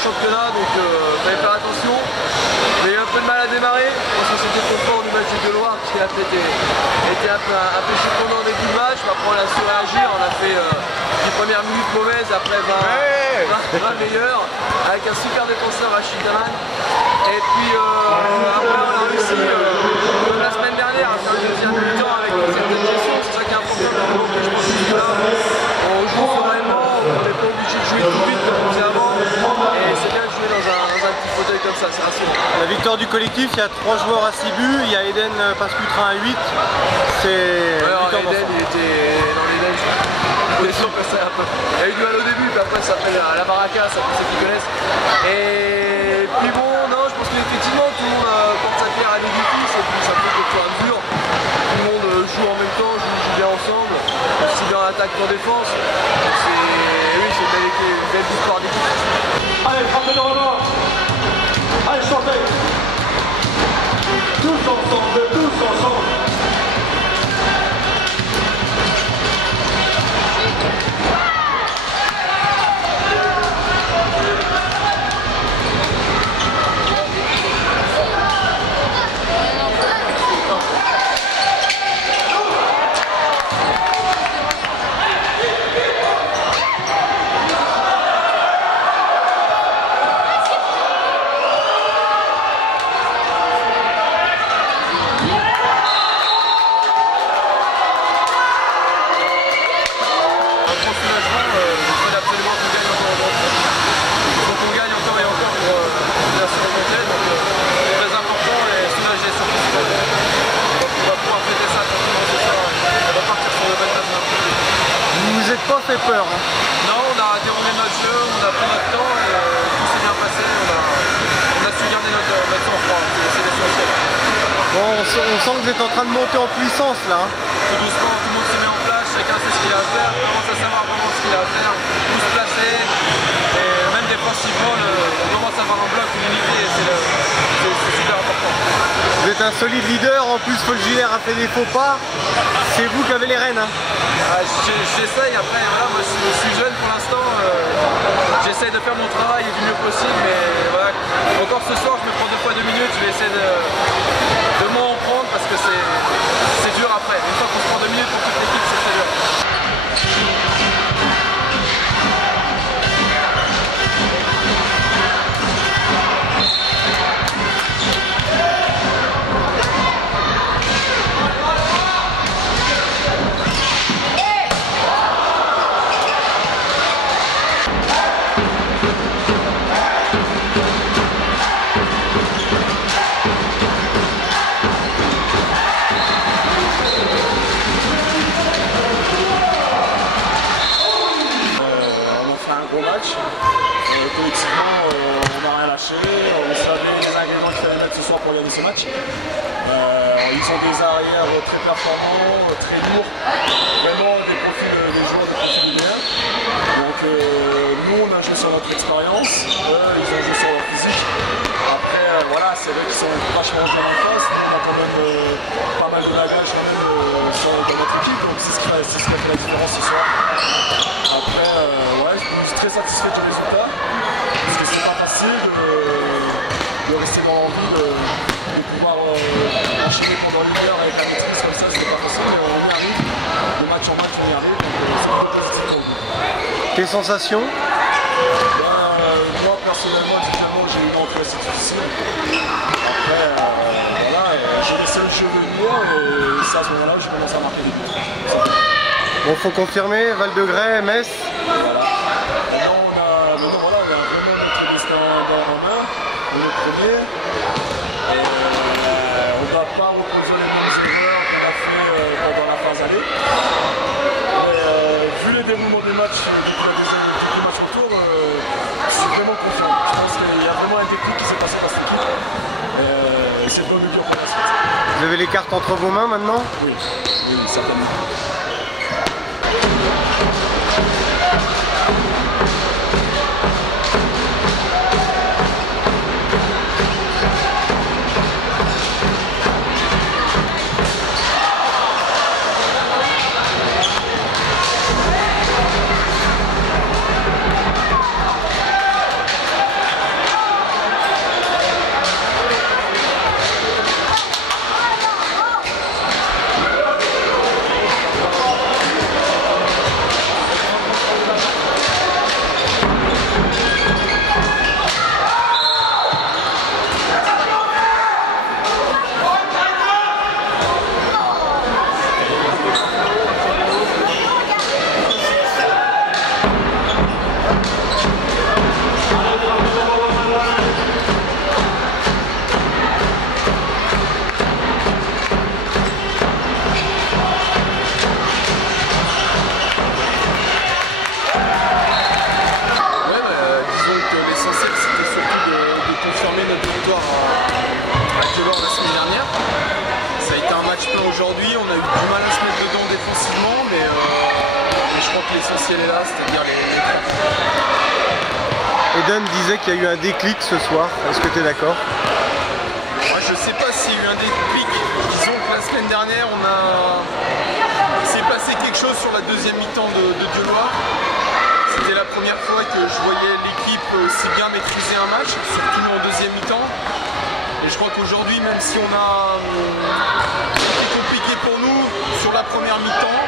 championnat, donc il fallait faire attention. Mais un peu de mal à démarrer, parce que c'était trop fort du match de Loire qui a peut-être été un peu surprenant au début du match. Après on a su réagir, on a fait les premières minutes mauvaises, après 20 meilleures, avec un super défenseur Rachid Daman. Et puis après on a réussi la semaine dernière à faire une deuxième mi-temps avec certaines gestions, c'est ça qui est important. Donc je pense que là, on joue sereinement, on n'est pas obligé de jouer tout vite comme on faisait avant. Et c'est bien de jouer dans un petit fauteuil comme ça, c'est rassurant. La victoire du collectif, il y a 3 joueurs à 6 buts, il y a Eden Pascutrin à 8. C'est Eden, il était dans l'Eden, il y a eu du mal au début, puis après ça fait la baraka, ça fait ceux qui connaissent. Et puis bon, non, je pense qu'effectivement tout le monde porte sa pierre à l'édifice et puis ça fait que sur un dur. Tout le monde joue en même temps, joue bien ensemble, aussi bien en attaque qu'en défense. Oui, c'est une belle victoire d'équipe. Allez, frappez dans le bord. Allez, chantez. Tous ensemble, tous ensemble. Pas fait peur. Hein. Non, on a déroulé notre jeu, on a pris notre temps et tout s'est bien passé. On a su garder notre sang-froid, c'est l'essentiel. Bon, on sent que vous êtes en train de monter en puissance là. Hein. Tout doucement, tout le monde se met en place, chacun sait ce qu'il a à faire, commence à savoir vraiment ce qu'il a à faire, où se placer. Et même défensivement, on commence à avoir un bloc, une unité, et c'est super important. Vous êtes un solide leader, en plus Folgiller a fait des faux pas. C'est vous qui avez les rênes. Hein. J'essaye, après voilà, moi je suis jeune pour l'instant, j'essaye de faire mon travail du mieux possible, mais voilà, encore ce soir je me prends 2 fois 2 minutes, je vais essayer de moins en prendre parce que c'est dur après. Une fois qu'on se prend 2 minutes pour toute l'équipe, c'est très dur. Collectivement, on n'a rien lâché, on savait les ingrédients qu'il fallait mettre ce soir pour gagner ce match. Ils sont des arrières très performants, très lourds, vraiment des joueurs de profil bien. Donc nous on a joué sur notre expérience, ils ont joué sur leur physique. Après voilà, c'est vrai qu'ils sont vachement rentrés en face, nous on a quand même pas mal de bagages quand même, dans notre équipe, donc c'est ce qui a fait la différence ce soir. Après, ouais, je suis très satisfait du résultat, parce que c'est pas facile de rester dans l'envie, de pouvoir enchaîner pendant une heure avec la maîtrise comme ça, c'est pas facile, mais on y arrive, de match en match on y arrive, donc c'est pas positif. Tes sensations? Moi personnellement, effectivement, j'ai eu une entrée assez difficile. Après, voilà, j'ai laissé le jeu venir et c'est à ce moment-là où je commence à marquer des buts. Bon, faut confirmer, Val-de-Grès, Metz. Voilà. Maintenant, voilà, on a vraiment notre destin dans la main, on est premier. On ne va pas reposer les cartes entre vos mains maintenant? Oui, oui, certainement. Aujourd'hui, on a eu du mal à se mettre dedans défensivement, mais je crois que l'essentiel est là, c'est-à-dire les... Eden disait qu'il y a eu un déclic ce soir, est-ce que tu es d'accord? Moi, je sais pas s'il y a eu un déclic. Disons que la semaine dernière, il s'est passé quelque chose sur la deuxième mi-temps de Dieuloir. C'était la première fois que je voyais l'équipe aussi bien maîtriser un match, surtout en deuxième mi-temps. Et je crois qu'aujourd'hui, même si c'était compliqué pour nous sur la première mi-temps,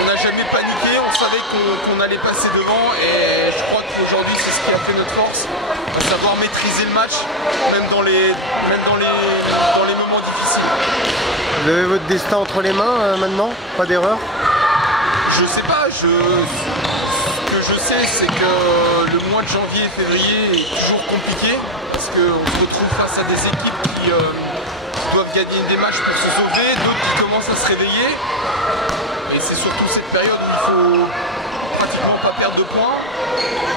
on n'a jamais paniqué, on savait qu'on allait passer devant, et je crois qu'aujourd'hui c'est ce qui a fait notre force, à savoir maîtriser le match, même dans les moments difficiles. Vous avez votre destin entre les mains maintenant? Pas d'erreur? Je sais pas, ce que je sais, c'est que le mois de janvier et février est toujours compliqué, parce qu'on se retrouve face à des équipes qui doivent gagner des matchs pour se sauver, d'autres qui commencent à se réveiller. Et c'est surtout cette période où il faut pratiquement pas perdre de points.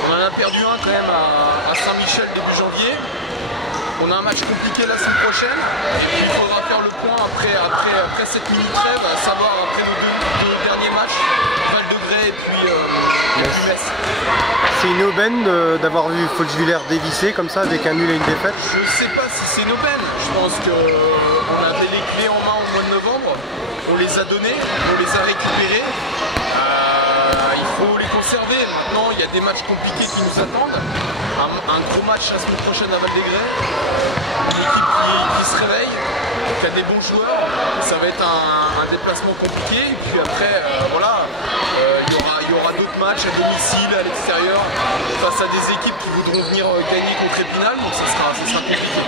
On en a perdu un quand même à Saint-Michel début janvier. On a un match compliqué la semaine prochaine, et puis il faudra faire le point après cette mini-trêve, à savoir après nos deux derniers matchs, Val-de-Grès et puis Metz. C'est une aubaine d'avoir vu Folchvillers dévisser comme ça avec un nul et une défaite? Je sais pas si c'est une aubaine, je pense qu'on avait les clés en main au mois de novembre, on les a données, on les a récupérées. Il faut les conserver. Maintenant, il y a des matchs compliqués qui nous attendent. Un gros match la semaine prochaine à Val-de-Grès. Une équipe qui se réveille, qui a des bons joueurs. Ça va être un déplacement compliqué. Et puis après, voilà, il y aura d'autres matchs à domicile, à l'extérieur, face à des équipes qui voudront venir gagner contre Épinal. Donc ça sera compliqué.